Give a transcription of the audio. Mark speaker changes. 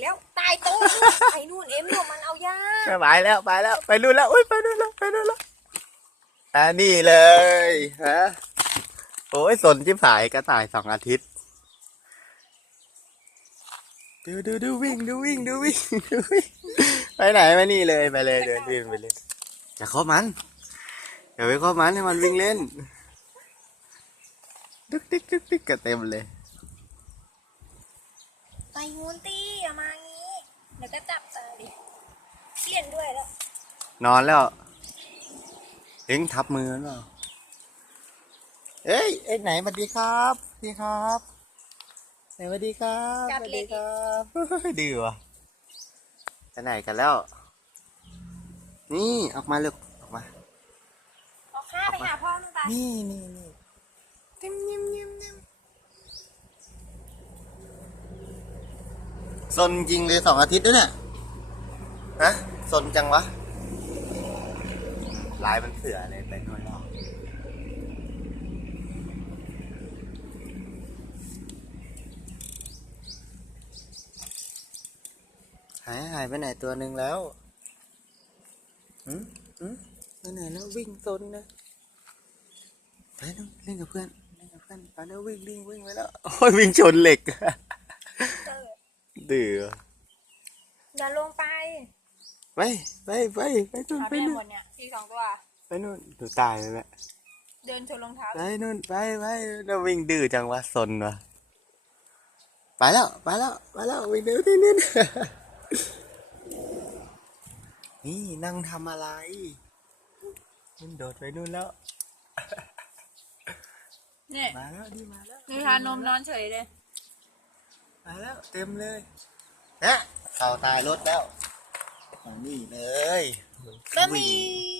Speaker 1: แล้วตายโต๊ะไอ้นู่นเอ็มนู่นมันเอายา
Speaker 2: ไปแล้วไปแล้ว ไปนู่นแล้วอุ้ยไปนู่นแล้วไปนู่นแล้วอ่านี่เลยฮะโอ้ยสนจิบหายกระต่ายสองอาทิตย์ดูดูดูวิ่งดูวิ่งดูวิ่งดูวิ่งไปไหนมานี่เลยไปเลยเดินวิ่งไปเลยอย่าเข้ามันอย่าไปเข้ามันให้มันวิ่งเล่นดึกดิกดึกดิกกันเต็มเลย
Speaker 1: ไปงูนตีอย่ามางี้เดี๋ยวก็จับตาดิเปลี่ยนด้วยแล้ว
Speaker 2: นอนแล้ว เอ็งทับมือมันเปล่าเอ้ยเอ็งไหนสวัสดีครับสวัสดีครับ ไหนสวัสดีครับสวัสดีครับเฮ้ยดื้อวะไปไหนกันแล้ว นี่ออกมาลูกออกมา
Speaker 1: เอาข้าไปหาพ่อมึงไป
Speaker 2: นี่นี่นี่นิ่มนิ่มนิ่มนิ่ม สนจริงเลยสองอาทิตย์ด้วยเนี่ยฮะสนจังวะลายมันเสือเลยไปหน่อยหรอกหายหายไปไหนตัวหนึ่งแล้วอืมอืมไปไหนแล้ววิ่งซนนะไปแล้วเล่นกับเพื่อนเล่นกับเพื่อนไปแล้ววิ่งวิ่งวิ่งไปแล้วโอ้ยวิ่งชนเหล็ก
Speaker 1: เออ
Speaker 2: ดื้อ
Speaker 1: อย่าลงไป
Speaker 2: ไปไปไปไปนู่น
Speaker 1: ไป
Speaker 2: นู่
Speaker 1: หม
Speaker 2: น
Speaker 1: ดเนี่ยสี่สองตัว
Speaker 2: ไปนู่นดูตายเลยแหละ
Speaker 1: เดินเถอะรองเท้า
Speaker 2: ไปนู่นไปไปแล้ววิ่งดื้อจังวะซนวะไปแล้วไปแล้วไปแล้ววิ่งดื้อที่นี่นี่นั่งทำอะไรมันโดดไปนู่นแล้ว
Speaker 1: เนี่ย
Speaker 2: มาแล้วดีมาแล้ว
Speaker 1: ดูทานมนอนเฉยเลย
Speaker 2: มาแล้วเต็มเลยนะเข่าตายรถแล้วเอานี่เลย
Speaker 1: บะหมี่
Speaker 2: วิ่ง